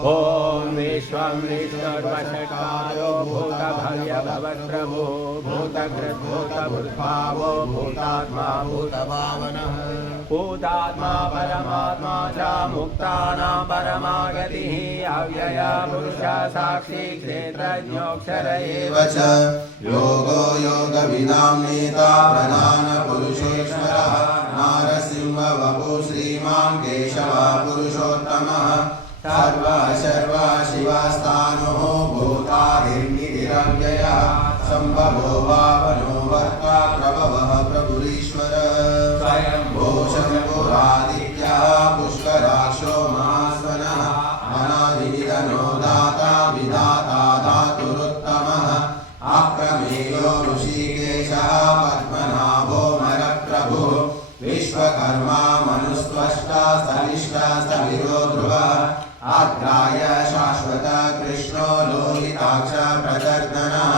ॐ विश्वं विष्णुर्वषट्कारो भूतभव्यभवत्रभो भूतकृद्भूतभूद्भावो भूतात्मा भूतभावनः भूतात्मा परमात्मा च मुक्तानां परमागतिः अव्ययः पुरुषः साक्षी क्षेत्रज्ञोऽक्षर एव च योगो योगविदां नेता प्रधानपुरुषेश्वरः नारसिंहवपु श्रीमान् केशवः पुरुषोत्तमः सर्वा शिवस्तानुः भूतादिर्निधिरव्ययः सम्भवो वामनो वर्ता प्रभवः प्रभुरीश्वर स्वयंभो शम्भुरादित्यः पुष्कराक्षो महास्वनः अनादिनिधनो दाता विधाता धातुरुत्तमः आक्रमेयो ऋषिकेशः पद्मनाभो मरप्रभुः विश्वकर्मा मनुस्त्वष्टा स्थलिष्टा स्थविरो ध्रुवः आग्राय शाश्वत कृष्णो लोहिताक्ष प्रदर्दनः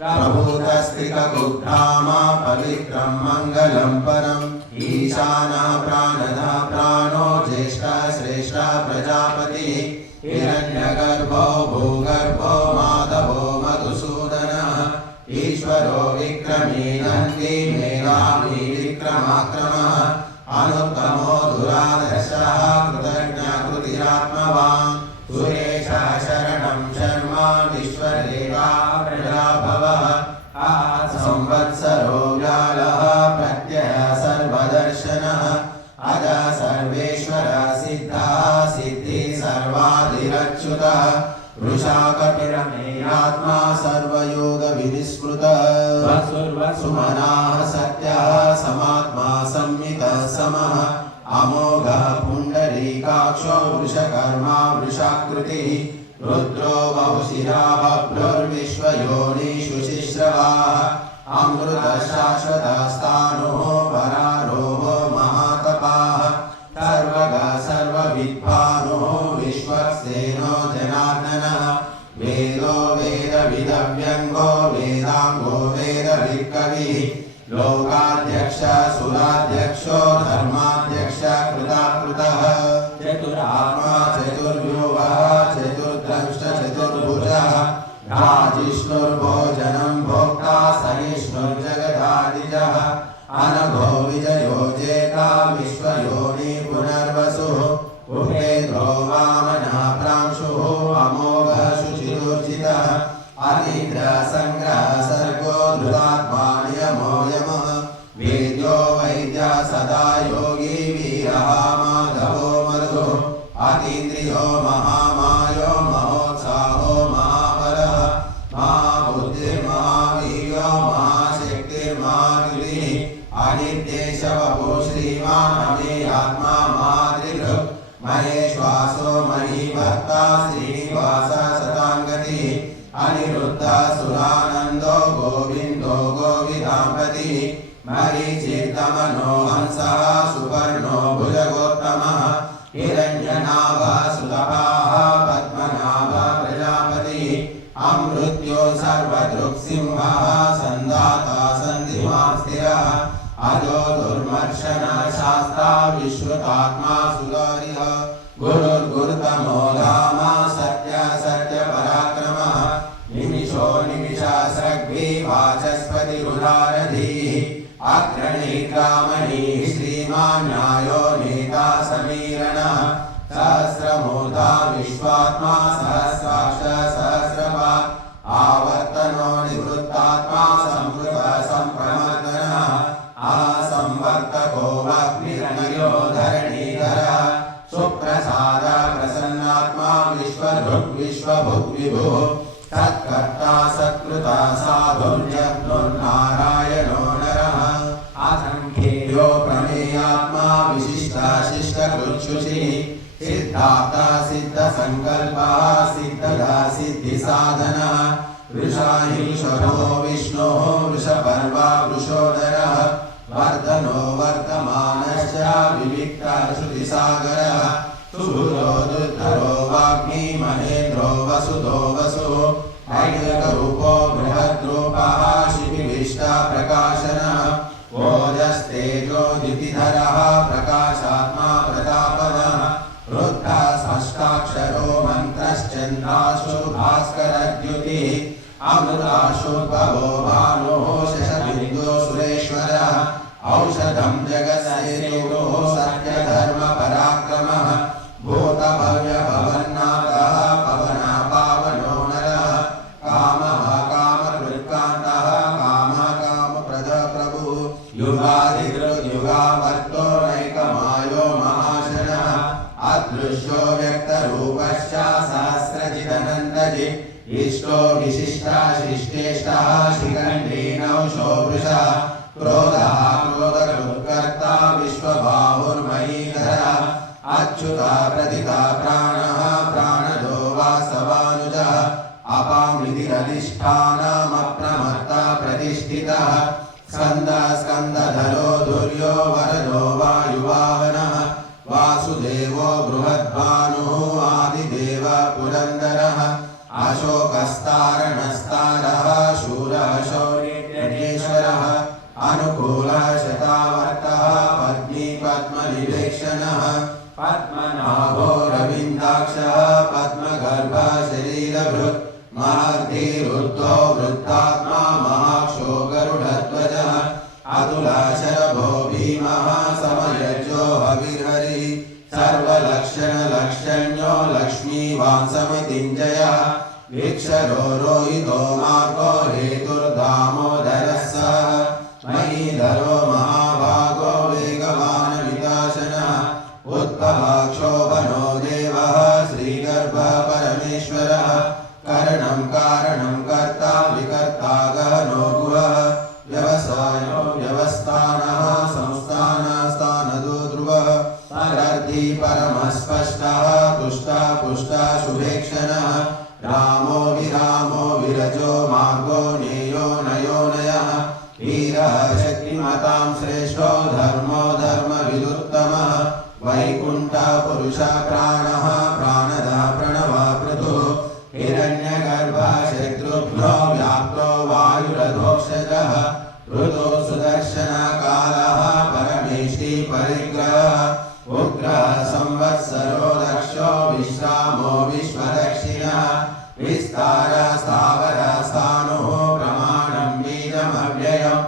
प्रभूतस्त्रिककुग्धाम पवित्रं मङ्गलं परम् ईशानः प्राणदः प्राणो ज्येष्ठः श्रेष्ठः प्रजापतिः हिरण्यगर्भो भूगर्भो माधवो मधुसूदनः ईश्वरो विक्रमी नन्दी मेधावी विक्रमाक्रमः अनुत्तमो दुरादर्शः कृतज्ञकृतिरात्मवान् सुरेशः शरणं शर्म विश्वरेवा प्रजाभवः संवत्सरो व्यालः प्रत्ययः सर्वदर्शनः अज सर्वेश्वर सिद्धः सिद्धिः सर्वाधिरच्युतः वृषाकपिरमेयात्मा सर्वयोगविधिस्मृतः वसुर्वसुमनाः सत्यः समात्मा संवितः समः अमोघः पुण्डरीकाक्षो वृषकर्मा वृषाकृतिः रुद्रो बहुशिरा बभ्रुर्विश्वयोनिषु शिश्रवाः अमृतः शाश्वतस्तानुः परारोहो महातपाः सर्वगः सर्वविद्वानुः विश्वक्सेनो जनार्दनः वेदो वेदविदव्यङ्गो वेदाङ्गो वेदवित्कविः लोकाध्यक्ष सुराध्यक्षो धर्माध्यक्ष कृताकृतः चतुरात्मा चतुर्व्यूहः चतुर्द्रष्ट चतुर्भुजः जिष्णुर्भोजनं भोक्ता सहिष्णुर्जगदादिजः अनघो विजयो जेता विश्वयोनि पुनर्वसुः उपेन्द्रो वामनः प्रांशुः अमोघः शुचिरोचितः अतीन्द्रसङ्ग्रह सर्गो धृतात्मा नियमो यमः वेद्यो वैद्यः सदा योगी वीरः माधवो मधुः अतीन्द्रियो महामायो महोत्साहो महाबलः महाबुद्धिर्महावीर्यो महाशक्तिर्महागिरिः अनिर्देशवपो श्रीमान् अमेयात्मा महादृक् महेश्वासो महीभर्ता श्रीनिवासः सताङ्गतिः अनिरुद्धः सुरानन्दो गोविन्दो गोविदाम्पतिः मरीचिर्दमनो हंसः सुपर्णो भुजगोत्तमः हिरण्यनाभः सुतपाः पद्मनाभः प्रजापतिः अमृत्यो सर्वदृक्सिंहः सन्धाता सन्धिमान् स्थिरः अजो दुर्मर्शनः शास्ता विश्रुतात्मा सुरारिः गुरुर्गुरुतमो धाम सत्य सत्यपराक्रमः निमिषो निमिषास्रग्भिः वाचस्पतिरुदारधीः अग्रणी ग्रामणीः श्रीमान् न्यायो नेता समीरणः सहस्रमूर्धा विश्वात्मा सहस्राक्ष सहस्रपात् आवर्तनो निवृत्तात्मा संवृतः सम्प्रमर्दनः असंवर्तको वह्निर्नयो धरणीधरः सुप्रसाद प्रसन्नात्मा विश्वभुक् विश्वभुग्विभुः सत्कर्ता सत्कृता साधुर्यज्ञोर्नारायणो नरः असङ्ख्येयो प्रमेयात्मा विशिष्टशिष्टकृच्छुषिः सिद्धार्था सिद्धसङ्कल्पः सिद्धदा सिद्धिसाधनः वृषाहिंशो विष्णोः वृषपर्वा वृषोदरः वर्धनो वर्तमानश्च विविक्तः श्रुतिसागरः सुहृदो दुर्धरो वाग्मी महेन्द्रो वसुधो वसुः ऐकरूपो बृहद्रूपः शिविविष्टा प्रकाशनः ओजस्तेजो द्युतिधरः प्रकाशात्मा प्रतापनः रुद्रः षष्ठाक्षरो मन्त्र चन्द्राशु भास्करद्युतिः अमृताशुद्भवो भानुः शशबिन्दुः सुरेश्वरः औषधं जगत्सेतुः सत्यधर्मपराक्रमः भूतभव्यभवन्नाथः पवनापावनो नरः कामः कामकृत्कान्तः कामप्रदः प्रभुः युगाधिकृद्युगावर्तो नैकमायो महाशनः अदृश्यो व्यक्तरूपश्च सहस्रजिदनन्दजित् इष्टो विशिष्टाशिष्टेष्टः शिखण्डीनौषो वृषः क्रोधः क्रोधकृत्कर्ता विश्वबाहुर्महीधरः अच्युतः प्रतितः प्राणः प्राणदो वासवानुजः अपामृतिरधिष्ठानमप्रमत्तः प्रतिष्ठितः स्कन्दः स्कन्दधरो धुर्यो वरदो वायुवाहनः वासुदेवो बृहद्भानुः आदिदेवः पुरन्दरः अशोकस्तारणस्तारः शूरः शौर्येश्वरः अनुकूलः शतावर्तः पद्मी पद्मविवेक्षणः पद्मनाभो रविन्दाक्षः पद्मगर्भः शरीरभृत् महर्षिरुद्धो वृद्धात्मा महाक्षो गरुडध्वजः अतुलः शरभो भीमः समयज्ञो हविर्हरिः सर्वलक्षणलक्षण्यो लक्ष्मीवान् समितिञ्जयः वीक्षरो रोहितो मार्गो हेतुर्दामोदरः सः महीधरो महाभागो वेगवान् विकासनः उत्पलाक्षोभनो देवः श्रीगर्भः परमेश्वरः करणं कारणं कर्ता विकर्ता गहनो गुहः व्यवसायो व्यवस्थानः संस्थानस्थानदो ध्रुवः परर्थी परमस्पष्टः तुष्टः पुष्टः शुभेक्षणः रामो विरजो मार्गो नेयो नयो नयः वीरः शक्तिमतां श्रेष्ठो धर्मो धर्मविदुत्तमः वैकुण्ठः पुरुषः प्राणः प्राणदः प्रणवः पृथुः हिरण्यगर्भः शत्रुघ्नो व्याप्तो वायुरधोक्षजः ऋतो सुदर्शनकालः परमेष्टि परिग्रहः उग्रः संवत्सरो दक्षो विश्रामो विश्वदक्षिणः विस्तारः स्थावरः स्थाणुः प्रमाणं बीजमव्ययम्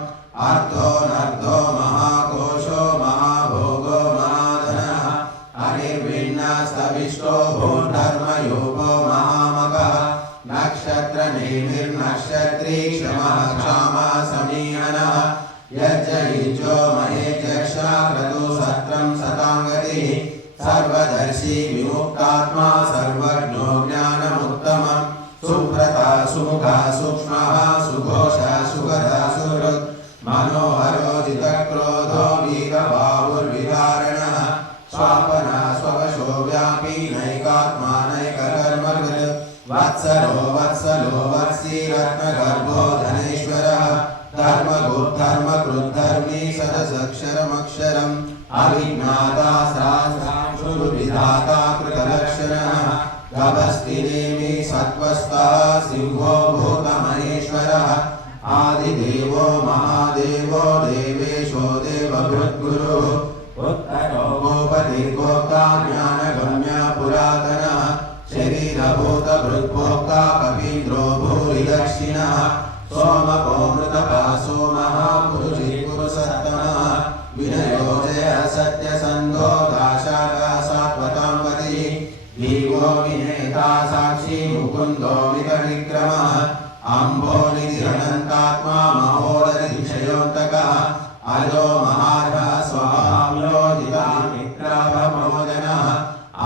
अर्थो नर्थो महाकोशो महाभोगो महाधनः हरिर्भिन्नः स्तविष्टो भूधर्मयोगो महामगः नक्षत्रनेमिर्नक्षत्री क्षमः क्षामः समीहनः यज्जयुजो महेजक्षा क्रतु सत्रं सताङ्गतिः सर्वदर्शी विमुक्तात्मा सर्वज्ञो ज्ञानमुत्तमः सुव्रतः सुमुखः सूक्ष्मः सुघोषः सुगतः सुहृत् मनोहरो जितक्रोधो वीरबाहुर्विदारणः स्वापनः स्ववशो व्यापी नैकात्मा नैककर्मकृत् वत्सलो वत्सलो वत्सी रत्नगर्भो धनेश्वरः धर्मकृद्धर्मी सदसक्षरमक्षरम् अविज्ञाता सहस्रांशु विधाता कृतलक्षणः गभस्तिनेमि सत्त्वस्तः सिंहो भूतमहेश्वरः आदिदेवो महादेवो देवेशो देवभृद्गुरुः उत्तरो गोपतिर्गोप्ता ज्ञानगम्य पुरातनः शरीरभूतभृद्भोक्ता कवीन्द्रो भूरिदक्षिणः सोमको मृतपः सोमः पुरुषिपुरुषोत्तमः विनयो जयः सत्यसन्धो दाशकः सात्वताम्पतिः दीवो विनेता साक्षी मुकुन्दो मितविक्रमः अम्भो निधिरनन्तात्मा महोदरिविषयोऽन्तकः अजो महार्हः स्वभावयोजितः मित्राभमोदनः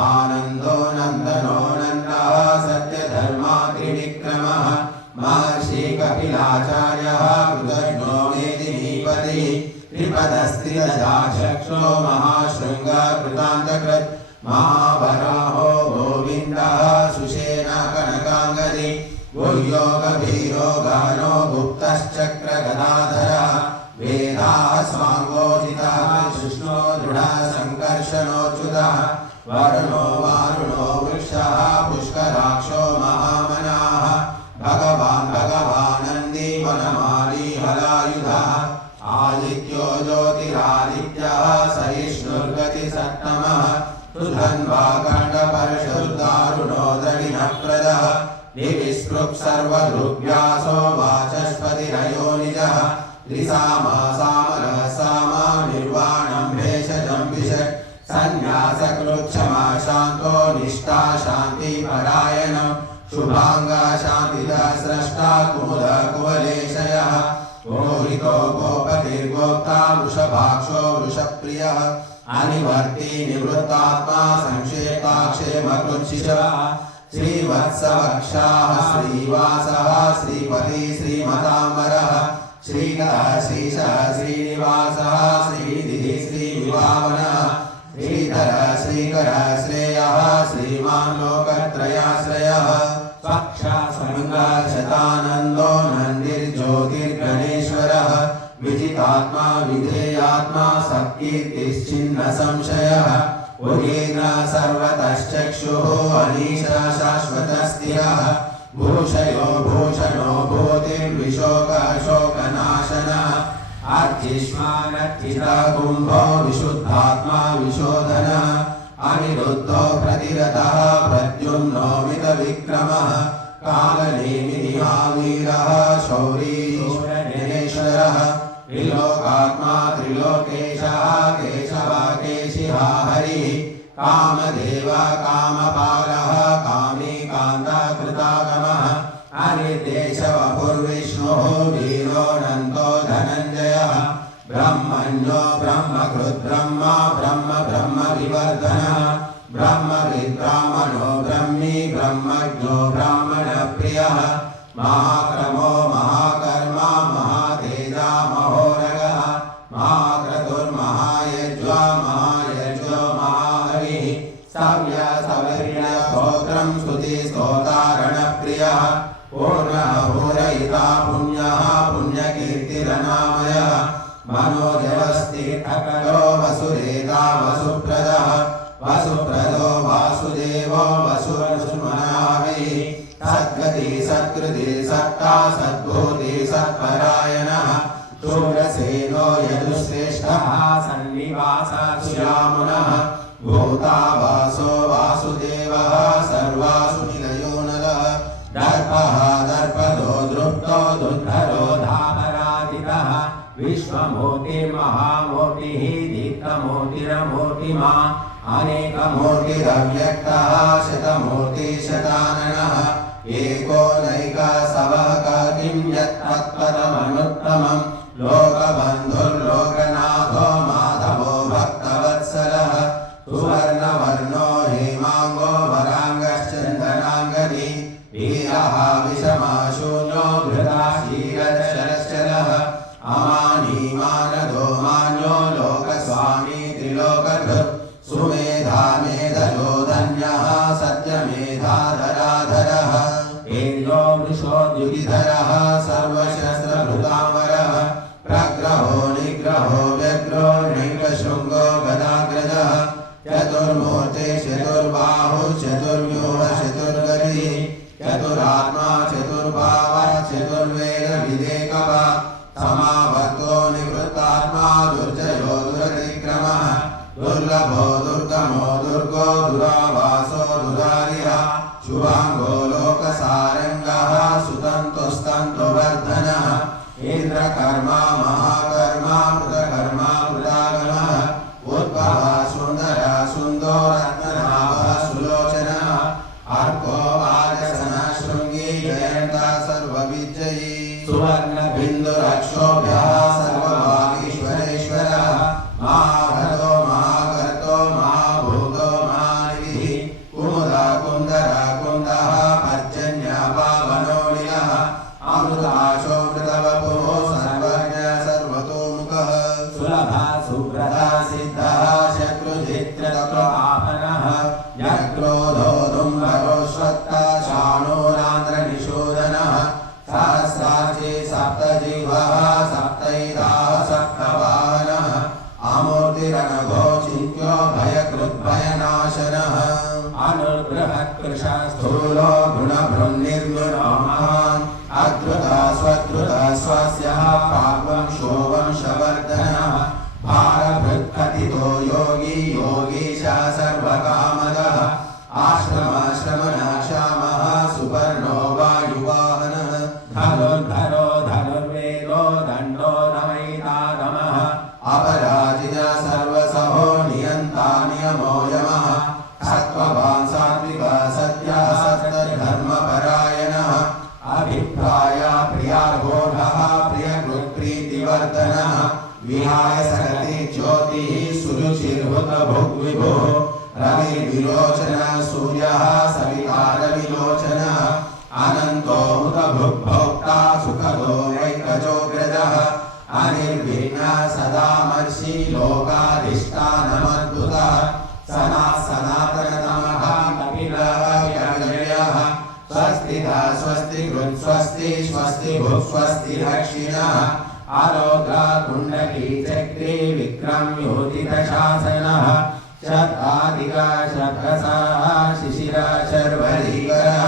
आनन्दो नन्दनो नन्दः सत्यधर्मात्रिविक्रमः महर्षि कपिलाचार्यः कृतज्ञो मेदिनीपतिः त्रिपदस्त्रिदशाचक्षो महाशृङ्गः कृतान्तकृत् महावराहो गोविन्दः सुषेण कनकाङ्गदि गुह्यो गभीरो गहनो गुप्तश्चक्रगदाधरः वेदाः स्वाङ्गोजितः कृष्णो दृढः सङ्कर्षणोच्युतः वरुणो वारुणो वृक्षः पुष्कराक्षो महामनाः भगवानन्दी वनमाली हलायुधः आदित्यो ज्योतिरादित्यः सहिष्णु निविस्पृक् सर्वदृग्व्यासो वाचस्पतिरयो निजः त्रिसामा सामरः सामा निर्वाणं भेषजं विषट् संन्यासकृच्छमा शान्तो निष्ठा शान्तिपरायणः शुभांगा शान्तिदः स्रष्टा कुमुद कुवलेशयः गोहितो गोपतिर्गोप्ता वृषभाक्षो वृषप्रियः अनिवर्ती निवृत्तात्मा संक्षेपाक्षेमकृच्छिषः श्रीवत्सवक्षाः श्रीवासः श्रीपति श्रीमताम्बरः श्रीकरः श्रीशः श्रीनिवासः श्रीनिधिः श्रीविभावनः श्रीधरः श्रीकरः श्रेयः श्रीमान् लोकत्रयाश्रयः साक्षात्सङ्गशतानन्दो नन्दिर्ज्योतिर्गणेश्वरः विजितात्मा विधेयात्मा सत्कीर्तिश्चिन्न संशयः उदीर्न सर्वतश्चक्षुः अनीशः शाश्वतस्थिरः भूषयो भूषणो भूतिर्विशोकशोकनाशनः अर्चिष्मानर्चिता कुम्भो विशुद्धात्मा विशोधनः अनिरुद्धो प्रतिरतः प्रद्युम्नो मितविक्रमः कालनेमिनिहावीरः शौरी शूरनेश्वरः त्रिलोकात्मा त्रिलोकेशः केशव केशिहा हरिः कामदेव कामपालः कामी कान्ताकृतागमः अनिर्देशवपुर्विष्णुः वीरोऽनन्तो धनञ्जयः ब्रह्मण्यो ब्रह्मकृद्ब्रह्मा ब्रह्म ब्रह्मविवर्धनः ब्रह्मविद्ब्राह्मणो ब्रह्मी ब्रह्मज्ञो ब्राह्मणप्रियः महाक्रमो महाकर्मा महातेजा महोरगः महाक्रतुर्महायज्वा महायज्वो महाहरिः सव्यसवीर्यस्तोत्रं स्तुतिस्तोतारणप्रियः पूर्णः पूरयिता पुण्यः पुण्यकीर्तिरनामयः मनोजवस्तिष्ठकरो वसुरेता वसुप्रदः वसुप्रदो वासुदेवो वसुमनाभिः सद्गति सत्कृति सत्ता सद्भूति सत्परायणः शूरसेनो यदुश्रेष्ठः सन्निवासश्यामुनः भूता वासो वासुदेवः सर्वासु निलयो नरः दर्पः दर्पदो दृप्तो दुर्धरो धामराजितः विश्वमूर्तिर्महामूर्तिः दीप्तमूर्तिरमूर्तिमा अनेकमूर्तिरव्यक्तः शतमूर्तिशताननः एको नैकसवः किं यत्तत्पदमनुत्तमं लोकबन्धुर्लोकनाथो माधवो भक्तवत्सलः सुवर्णवर्णो हेमाङ्गो वराङ्गश्चन्दनाङ्गदी वीरः विषमाशून्यो घृताशीरशरश्चरः अमानीमानदो मान्यो लोकस्वामी त्रिलोकधृत् सुमेधा मेधयो धन्यः सत्यमेधाधराधरः इन्द्रो वृषोद्युतिधरः सर्वशस्त्रभृताम्बरः प्रग्रहो निग्रहो व्यग्रो नैकशृङ्गो गदाग्रजः चतुर्मूर्ते चतुर्बाहु चतुर्व्यूह चतुर्गतिः चतुरात्मा चतुर्भावः चतुर्वेदविदेकः समावर्तो निवृत्तात्मा दुर्जयो दुरतिक्रमः दुर्लभो दुर्गमो दुर्गो दुरावासो दुरारिः शुभांगो लोकसारंगः सुतन्तुस्तन्तुवर्धनः इंद्रकर्मा महाकर्मा मृतकर्मा मृदागमः उद्भवः सुन्दरः सुन्दो रत्ननाभः सुलोचनः अर्को वाजसनः शृङ्गी जयन्तः सर्वविजयी सुवर्णबिन्दुरक्षोभ्यः सर्वभागीश्वरेश्वरः महाभतो महाकर्तो महाभूतो महानिधिः कुमुदा कुन्दर कुन्दः पर्जन्य पावनो निलः अमृताशो मृतवपुः सर्वज्ञ सर्वतोमुखः सुलभः सुव्रतः सिद्धः शत्रुजित्रतप्रापनः यक्रोधो दुम्बरोश्वत्तः शाणोरान्द्रनिशोधनः सहस्रार्ची सप्तजिह्वः सप्तैधाः सप्तवाहनः अमूर्तिरनघो चिन्त्यो भयकृद्भयनाशनः अनुग्रहकृशः स्थूलो गुणभृन्निर्गुणो महान् अद्भुतः स्वद्भुतः स्वस्यः पार्वंशो वंशवर्धनः भारभृत्कथितो योगी योगीशः सर्वकामदः आश्रमश्रमणः श्यामः सुपर्णो भुग्विभुः रविर्विलोचनः सूर्यः सविता रविलोचनः अनन्तो हुत भुग्भोक्ता सुखदो वैकचोग्रजः अनिर्भिन्नः सदामर्षि लोकाधिष्ठानमद्भुतः सनातनतमः कपिलः व्ययः स्वस्तिः स्वस्ति कृत् स्वस्ति स्वस्ति भुक् स्वस्ति दक्षिणः आलोका कुण्डली चक्रे विक्रम्योदितशासनः शताधिका शतसः शिशिरा शर्वरीकरः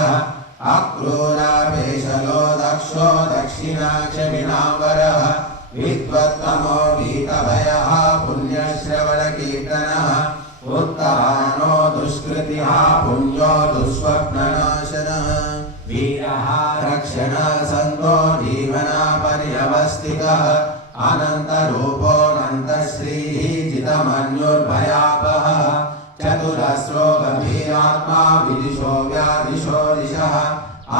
अक्रूरापेशलो दक्षो दक्षिणाक्षविनावरः विद्वत्तमो वीतभयः पुण्यश्रवणकीर्तनः उत्तरायणो दुष्कृतिः पुण्यो दुःस्वप्ननाशनः वीरः रक्षणः सन्तो जीवनापर्यवस्थितः अनन्तरूपोऽनन्तश्रीः जितमन्युर्भयापहः चतुरस्रो गभीरात्मा विदिशो व्यादिशो दिशः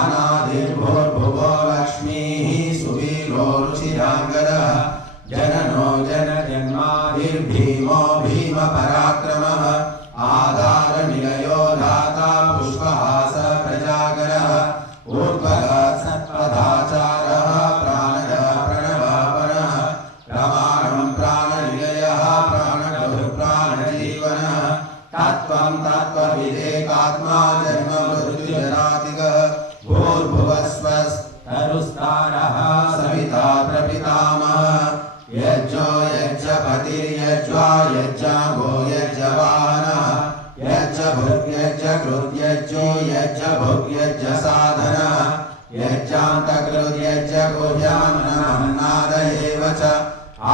अनादिर्भूर्भुवो लक्ष्मीः सुवीरो रुचिराङ्गदः जननो जनजन्मादिर्भीमो भीमपराक्रमः आधारनिलयो धाता पुष्पहास प्रजागरः ऊर्ध्वगः सत्पदाचारः प्राणदः प्रणवापनः प्रमाणं प्राणनिलयः प्राणजीवनः तत्त्वं तत्त्वविदेकात्मा जन्ममृत्युजरातिगः भूर्भुवस्वस्तरुस्तारः सविता प्रपितामहः यज्जो यज्जपतिर्यज्वा यज्जागो यज्जवाहनः यज्जभुग्यज्जकृत् यज्जो यज्जभुग्यज्जसाधनः यज्जान्तकृत् यज्जगुह्यान्नाद एव च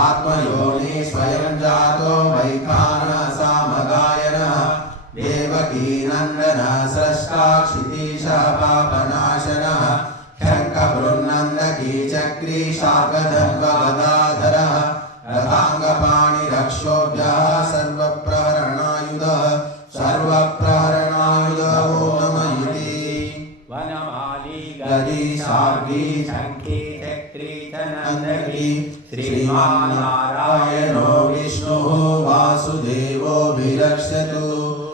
आत्मयोनि स्वयं जातो वैखानः सामगायनः देवकीनन्दनः स्रष्टा क्षितीशः पापनाशनः शङ्खबृन्नन्दकी चक्री शार्ङ्गधन्वगदाधरः रथाङ्गपाणिरक्षोभ्यः सर्वप्रहरणायुधः ॐ नमः इति वनमाली गदी शार्गी शङ्खी चक्री च नन्दकी श्रीमान् नारायणो